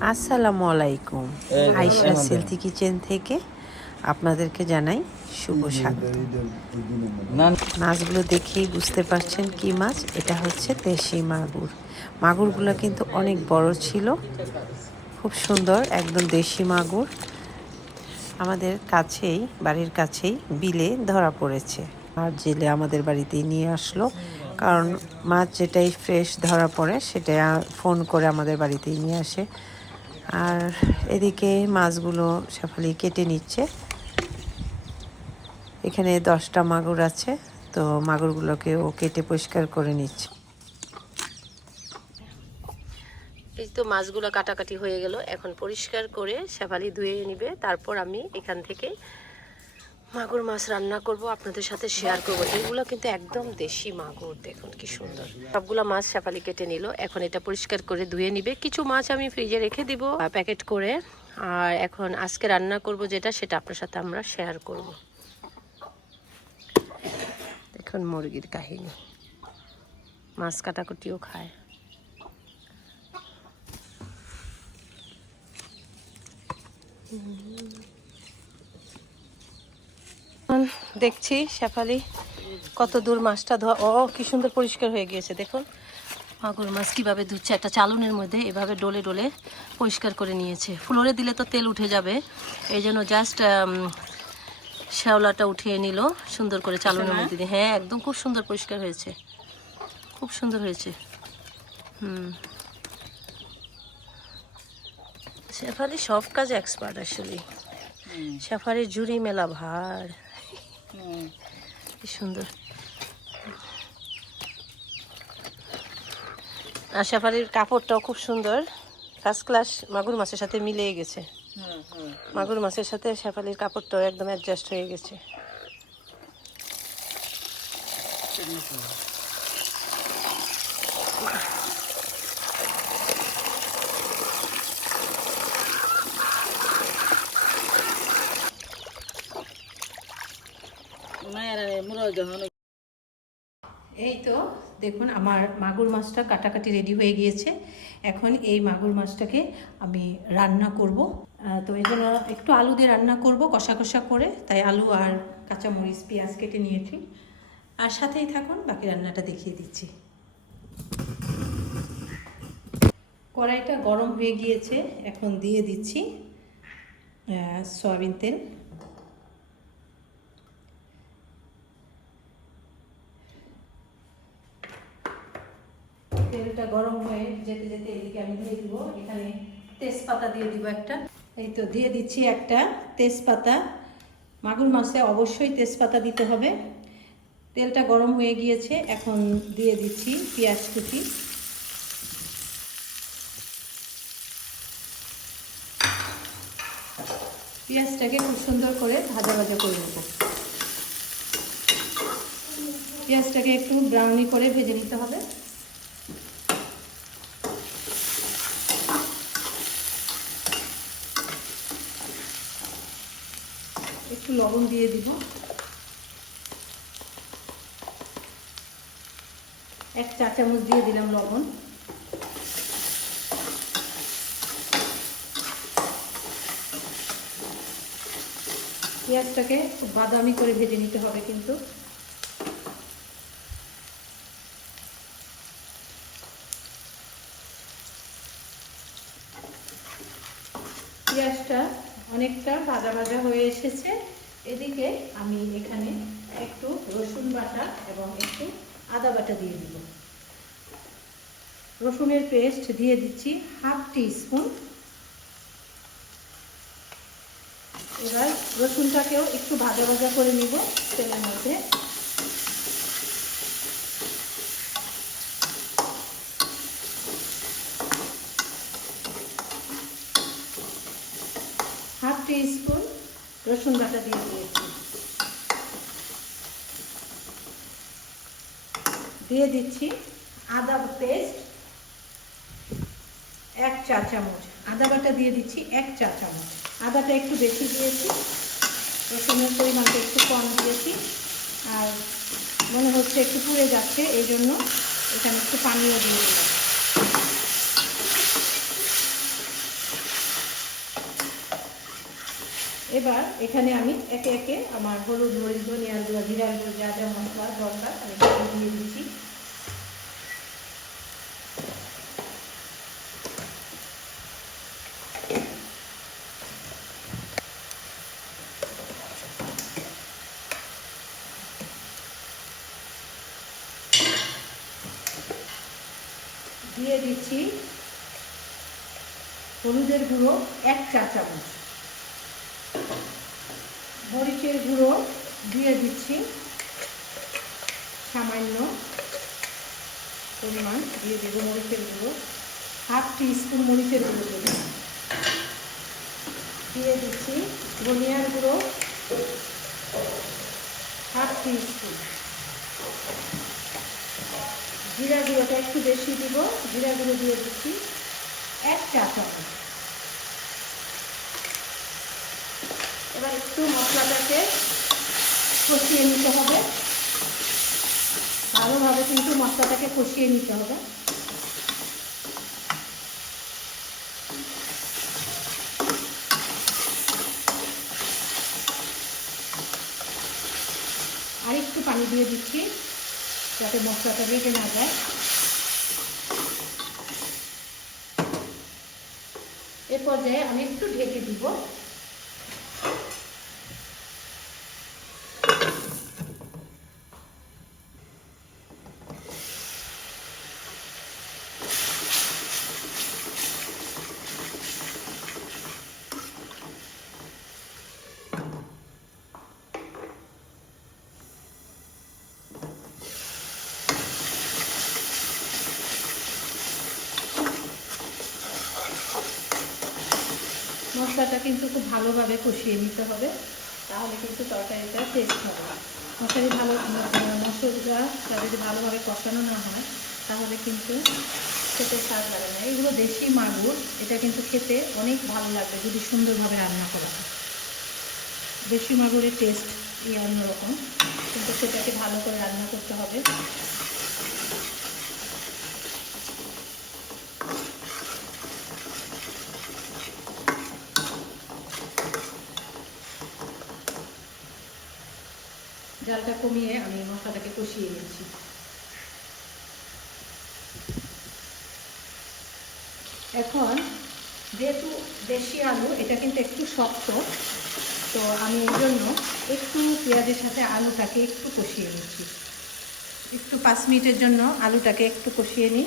আসসালামু আলাইকুম। আয়শা সেলথি কিচেন থেকে আপনাদেরকে জানাই শুভ স্বাগত। মাছগুলো দেখেই বুঝতে পারছেন কি মাছ? এটা হচ্ছে দেশি মাগুর। মাগুরগুলো কিন্তু অনেক বড় ছিল। খুব সুন্দর একদম দেশি মাগুর। আমাদের কাছেই বাড়ির কাছেই বিলে ধরা পড়েছে। আর জেলে আমাদের বাড়িতেই নিয়ে আসলো। কারণ মাছ যেটাই ফ্রেশ ধরা পড়ে সেটা ফোন করে আমাদের বাড়িতেই নিয়ে আসে। আর এদিকে মাছগুলো শেফালি কেটে নিচ্ছে। এখানে দশটা মাগুর আছে, তো মাগুরগুলোকে ও কেটে পরিষ্কার করে নিচ্ছে। এই তো মাছগুলো কাটাকাটি হয়ে গেল। এখন পরিষ্কার করে শেফালি ধুয়ে নিবে। তারপর আমি এখান থেকে মাগুর মাছ রান্না করব, আপনাদের সাথে শেয়ার করব। এগুলো কিন্তু একদম দেশি মাগুর, দেখুন কি সুন্দর। সবগুলো মাছ শেফালি কেটে নিল, এখন এটা পরিষ্কার করে ধুয়ে নিবে। কিছু মাছ আমি ফ্রিজে রেখে দিব প্যাকেট করে। আর এখন আজকে রান্না করব যেটা, সেটা আপনার সাথে আমরা শেয়ার করব। দেখুন মুরগির কাহিনী। মাছ কাটাকুটিও খায়। এখন দেখছি শেফালি কত দূর মাছটা ধোয়া ও কি সুন্দর পরিষ্কার হয়ে গিয়েছে দেখুন। মাগুর মাছ কীভাবে ধুচ্ছে একটা চালনের মধ্যে এভাবে ডলে ডলে পরিষ্কার করে নিয়েছে। ফ্লোরে দিলে তো তেল উঠে যাবে এই জন্য জাস্ট শ্যাওলাটা উঠিয়ে নিল সুন্দর করে চালনের মধ্যে দিয়ে। হ্যাঁ একদম খুব সুন্দর পরিষ্কার হয়েছে। খুব সুন্দর হয়েছে। হুম। শেফালি সব কাজ এক্সপার্ট আসলে। শেফালির জুড়ি মেলা ভার। কি সুন্দর। আর শেফালির কাপড়টাও খুব সুন্দর। ফার্স্ট ক্লাস মাগুর মাছের সাথে মিলে গেছে। মাগুর মাছের সাথে শেফালির কাপড়টাও একদম অ্যাডজাস্ট হয়ে গেছে। এই তো, দেখুন আমার মাগুর মাছটা কাটাকাটি রেডি হয়ে গিয়েছে। এখন এই মাগুর মাছটাকে আমি রান্না করব। তো এই জন্য একটু আলু দিয়ে রান্না করব, কষা কষা করে। তাই আলু আর কাঁচামরিচ, পেঁয়াজ কেটে নিয়েছি। আর সাথেই থাকুন, বাকি রান্নাটা দেখিয়ে দিচ্ছি। কড়াইটা গরম হয়ে গিয়েছে। এখন দিয়ে দিচ্ছি সয়াবিন তেল। তেলটা গরম হয়ে যেতে যেতে এদিকে আমি দিয়ে দিব। এখানে তেজপাতা দিয়ে দিব একটা। এই তো দিয়ে দিচ্ছি একটা তেজপাতা। মাগুর মাছে অবশ্যই তেজপাতা দিতে হবে। তেলটা গরম হয়ে গিয়েছে, এখন দিয়ে দিচ্ছি পেঁয়াজ কুচি। পেঁয়াজটাকে খুব সুন্দর করে ভাজা ভাজা করে নেব। পেঁয়াজটাকে একটু ব্রাউনি করে ভেজে নিতে হবে একটু লবণ দিয়ে দিব। এক চা চামচ দিয়ে দিলাম লবণ। পেঁয়াজটাকে খুব বাদামি করে ভেজে নিতে হবে কিন্তু। পেঁয়াজটা অনেকটা ভাজা ভাজা হয়ে এসেছে। এদিকে আমি এখানে একটু রসুন বাটা এবং একটু আদা বাটা দিয়ে দিব। রসুনের পেস্ট দিয়ে দিচ্ছি হাফ টি স্পুন এবার রসুনটাকেও একটু ভাজা ভাজা করে নিব তেলের মধ্যে। হাফ টি স্পুন রসুন বাটা দিয়ে দিয়েছি দিয়ে দিচ্ছি আদা পেস্ট এক চা চামচ। আদা বাটা দিয়ে দিচ্ছি এক চা চামচ। আদাটা একটু বেশি দিয়েছি, রসুনের পরিমাণটা একটু কম দিয়েছি, আর মনে হচ্ছে একটু পুড়ে যাচ্ছে, এই জন্য এখানে একটু পানিও দিয়ে দিলাম। এবার এখানে আমি একে একে আমার হলুদ, মরিচ ধনিয়ার গুঁড়ো জিরার গুঁড়ো, যা যা মশলা দরকার, আমি দিয়ে দিচ্ছি। দিয়ে দিচ্ছি হলুদের গুঁড়ো এক চা চামচ মরিচের গুঁড়ো দিয়ে দিচ্ছি। সামান্য পরিমাণ দিয়ে দেবো মরিচের গুঁড়ো। হাফ টি স্পুন মরিচের গুঁড়ো দেবো। দিয়ে দিচ্ছি ধনিয়ার গুঁড়ো। হাফ টি স্পুন জিরা গুঁড়োটা একটু বেশি দিব। জিরা গুঁড়ো দিয়ে দিচ্ছি এক চা চামচ এবার একটু মশলাটাকে কষিয়ে নিতে হবে। ভালোভাবে কিন্তু মশলাটাকে কষিয়ে নিতে হবে। আর একটু পানি দিয়ে দিচ্ছি যাতে মশলাটা লেগে না যায়। এ পর্যায়ে আমি একটু ঢেকে দিব। মশলাটা কিন্তু খুব ভালোভাবে কষিয়ে নিতে হবে। তাহলে কিন্তু তরকারিটা টেস্ট হবে। মশারি ভালো মশলা যদি ভালোভাবে কষানো না হয়, তাহলে কিন্তু খেতে স্বাদ লাগে না। এগুলো দেশি মাগুর, এটা কিন্তু খেতে অনেক ভালো লাগবে যদি সুন্দরভাবে রান্না করা হয়। দেশি মাগুরের টেস্ট এই অন্যরকম। কিন্তু সেটাকে ভালো করে রান্না করতে হবে। জালটা কমিয়ে আমি মশলাটাকে কষিয়ে নিচ্ছি। এখন যেহেতু দেশি আলু, এটা কিন্তু একটু শক্ত, তো আমি এই জন্য একটু পেঁয়াজের সাথে আলুটাকে একটু কষিয়ে নিচ্ছি। একটু পাঁচ মিনিটের জন্য আলুটাকে একটু কষিয়ে নিই।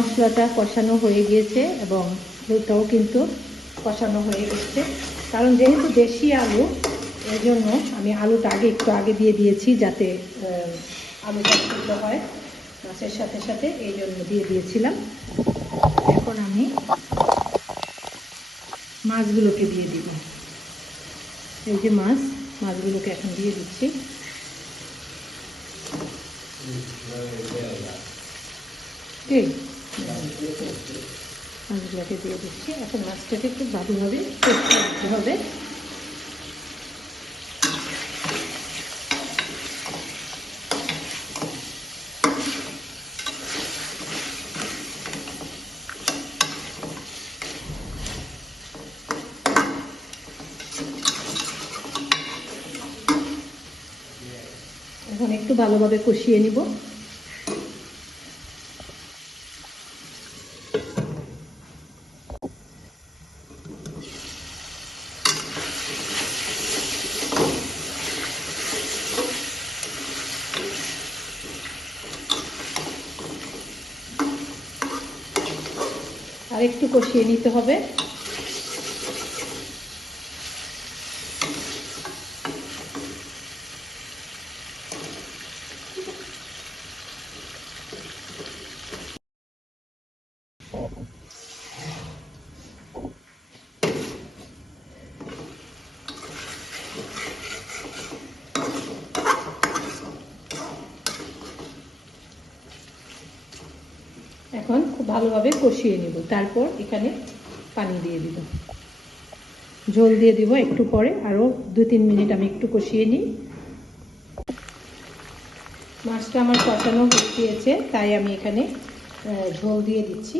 মশলাটা কষানো হয়ে গিয়েছে এবং আলুটাও কিন্তু কষানো হয়ে গেছে কারণ যেহেতু দেশি আলু এই জন্য আমি আলুটা আগে একটু আগে দিয়ে দিয়েছি যাতে আলুটা সিদ্ধ হয়। মাছের সাথে সাথে এই জন্য দিয়ে দিয়েছিলাম। এখন আমি মাছগুলোকে দিয়ে দিব। এই যে মাছ, মাছগুলোকে এখন দিয়ে দিচ্ছি। ঠিক মাছগুলোকে দিয়ে দিচ্ছি। এখন মাছটাকে খুব ভালোভাবে চেষ্টা হবে। এখন একটু ভালোভাবে কষিয়ে নিব। আর একটু কষিয়ে নিতে হবে এখন খুব ভালোভাবে কষিয়ে নিব। তারপর এখানে পানি দিয়ে দিব। ঝোল দিয়ে দিব একটু পরে আরও দু তিন মিনিট আমি একটু কষিয়ে নিই। মাছটা আমার কষানো হয়ে গিয়েছে, তাই আমি এখানে ঝোল দিয়ে দিচ্ছি।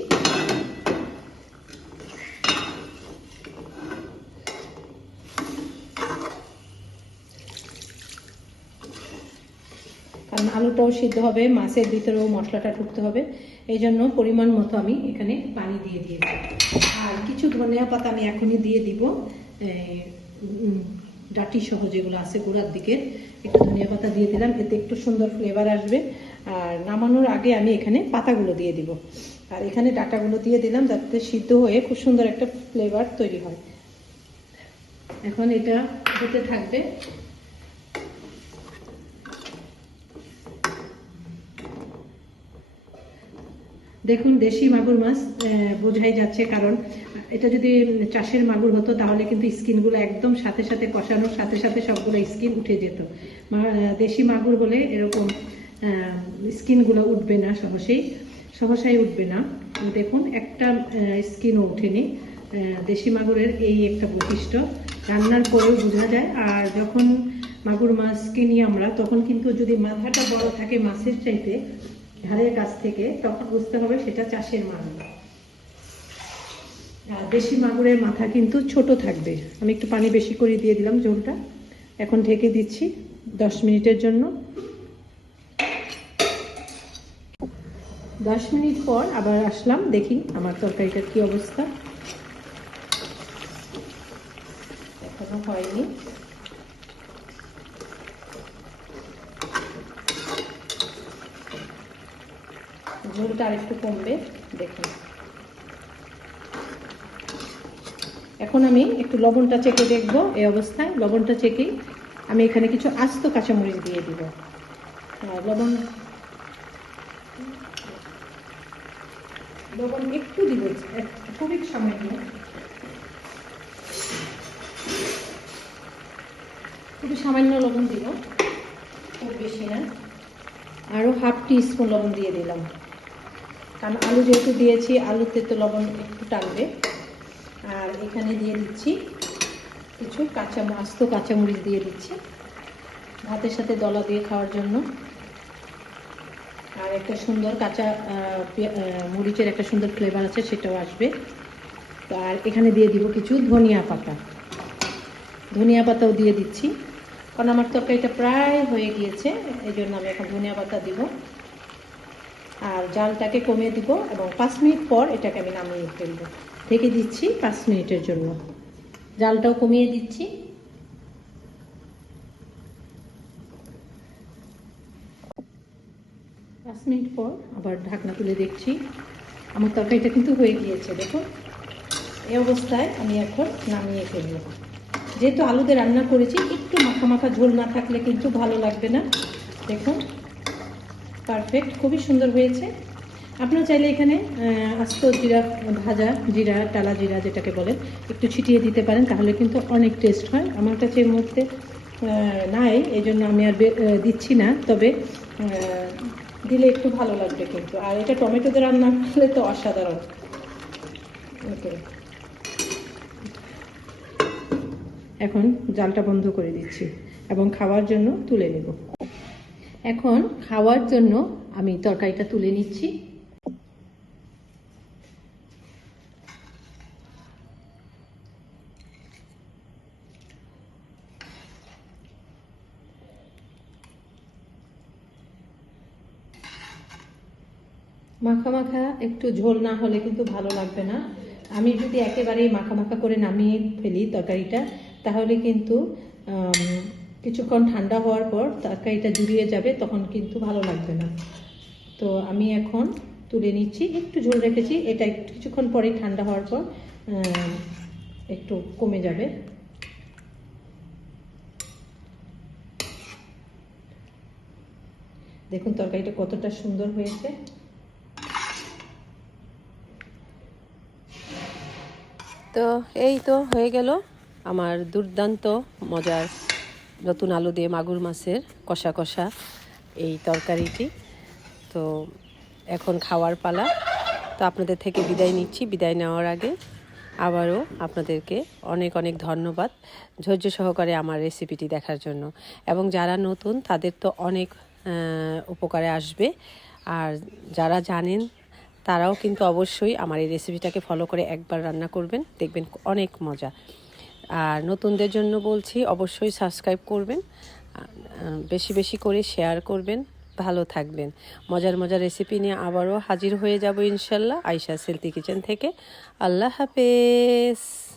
কারণ আলুটাও সিদ্ধ হবে, মাছের ভিতরেও মশলাটা ঢুকতে হবে। এই জন্য পরিমাণ মতো আমি এখানে পানি দিয়ে দিয়েছি। আর কিছু ধনিয়া পাতা আমি এখনই দিয়ে দিব। ডাটি সহ যেগুলো আছে গোড়ার দিকে একটু ধনিয়া পাতা দিয়ে দিলাম। এতে একটু সুন্দর ফ্লেভার আসবে। আর নামানোর আগে আমি এখানে পাতাগুলো দিয়ে দিব। আর এখানে ডাটাগুলো দিয়ে দিলাম যাতে সিদ্ধ হয়ে খুব সুন্দর একটা ফ্লেভার তৈরি হয়। এখন এটা হতে থাকবে। দেখুন দেশি মাগুর মাছ বোঝাই যাচ্ছে কারণ এটা যদি চাষের মাগুর হতো তাহলে কিন্তু স্কিনগুলো একদম সাথে সাথে কষানোর সাথে সাথে সবগুলো স্কিন উঠে যেত। দেশি মাগুর বলে এরকম স্কিনগুলো উঠবে না সহসেই সহসাই উঠবে না। দেখুন একটা স্কিনও আহ, দেশি মাগুরের এই একটা বৈশিষ্ট্য। রান্নার পরেও বোঝা যায় আর যখন মাগুর মাছ কিনি আমরা তখন কিন্তু যদি মাথাটা বড় থাকে মাছের চাইতে ধারের কাছ থেকে তখন বুঝতে হবে সেটা চাষের মাগুর। আর দেশি মাগুরের মাথা কিন্তু ছোট থাকবে। আমি একটু পানি বেশি করে দিয়ে দিলাম ঝোলটা এখন ঢেকে দিচ্ছি দশ মিনিটের জন্য। দশ মিনিট পর আবার আসলাম, দেখি আমার তরকারিটার কি অবস্থা। এখনও হয়নি। ঝোলটা আর একটু কমবে, দেখুন। এখন আমি একটু লবণটা চেকে দেখব এই অবস্থায়। লবণটা চেকেই আমি এখানে কিছু আস্ত কাঁচামরিচ দিয়ে দিব। লবণ লবণ একটু দিব খুবই সামান্য। খুবই সামান্য লবণ দিল খুব বেশি না। আরও হাফ টি স্পুন লবণ দিয়ে দিলাম। কারণ আলু যেহেতু দিয়েছি, আলুতে তো লবণ একটু টানবে। আর এখানে দিয়ে দিচ্ছি কিছু কাঁচা মাছ আস্ত কাঁচামরিচ দিয়ে দিচ্ছি ভাতের সাথে দলা দিয়ে খাওয়ার জন্য। আর একটা সুন্দর কাঁচা মরিচের একটা সুন্দর ফ্লেভার আছে, সেটাও আসবে। তো আর এখানে দিয়ে দিব কিছু ধনিয়া পাতা। ধনিয়া পাতাও দিয়ে দিচ্ছি। কারণ আমার তরকারিটা প্রায় হয়ে গিয়েছে এই জন্য আমি এখন ধনিয়া পাতা দিব। আর জালটাকে কমিয়ে দিব এবং পাঁচ মিনিট পর এটাকে আমি নামিয়ে ফেলব। ঢেকে দিচ্ছি পাঁচ মিনিটের জন্য। জালটাও কমিয়ে দিচ্ছি। পাঁচ মিনিট পর আবার ঢাকনা তুলে দেখছি। আমার তরকারিটা কিন্তু হয়ে গিয়েছে, দেখুন। এই অবস্থায় আমি এখন নামিয়ে ফেলব। যেহেতু আলুতে রান্না করেছি, একটু মাখা মাখা ঝোল না থাকলে কিন্তু ভালো লাগবে না। দেখুন। পারফেক্ট খুবই সুন্দর হয়েছে। আপনারা চাইলে এখানে আস্ত জিরা ভাজা, জিরা, টালা জিরা যেটাকে বলেন, একটু ছিটিয়ে দিতে পারেন, তাহলে কিন্তু অনেক টেস্ট হয়। আমার কাছে এই মুহূর্তে নাই, এই জন্য আমি আর দিচ্ছি না, তবে দিলে একটু ভালো লাগবে কিন্তু। আর এটা টমেটো দিয়ে রান্না করলে তো অসাধারণ। ওকে। এখন জালটা বন্ধ করে দিচ্ছি এবং খাওয়ার জন্য তুলে নেব। এখন খাওয়ার জন্য আমি তরকারিটা তুলে নিচ্ছি। মাখা মাখা একটু ঝোল না হলে কিন্তু ভালো লাগবে না। আমি যদি একেবারেই মাখা মাখা করে নামিয়ে ফেলি তরকারিটা, তাহলে কিন্তু কিছুক্ষণ ঠান্ডা হওয়ার পর তরকারিটা জুড়িয়ে যাবে, তখন কিন্তু ভালো লাগবে না। তো আমি এখন তুলে নিচ্ছি, একটু ঝোল রেখেছি, এটা কিছুক্ষণ পরেই ঠান্ডা হওয়ার পর একটু কমে যাবে। দেখুন তরকারিটা কতটা সুন্দর হয়েছে। তো এই তো হয়ে গেল আমার দুর্দান্ত মজার নতুন আলু দিয়ে মাগুর মাছের কষা কষা এই তরকারিটি। তো এখন খাওয়ার পালা। তো আপনাদের থেকে বিদায় নিচ্ছি। বিদায় নেওয়ার আগে আবারও আপনাদেরকে অনেক অনেক ধন্যবাদ ধৈর্য সহকারে আমার রেসিপিটি দেখার জন্য। এবং যারা নতুন, তাদের তো অনেক উপকারে আসবে। আর যারা জানেন, তারাও কিন্তু অবশ্যই আমার এই রেসিপিটাকে ফলো করে একবার রান্না করবেন। দেখবেন অনেক মজা। আর নতুনদের জন্য বলছি, অবশ্যই সাবস্ক্রাইব করবেন বেশি বেশি করে শেয়ার করবেন, ভালো থাকবেন। মজার মজার রেসিপি নিয়ে আবারও হাজির হয়ে যাব ইনশাল্লাহ আয়সা সেলতি কিচেন থেকে। আল্লাহ হাফেজ।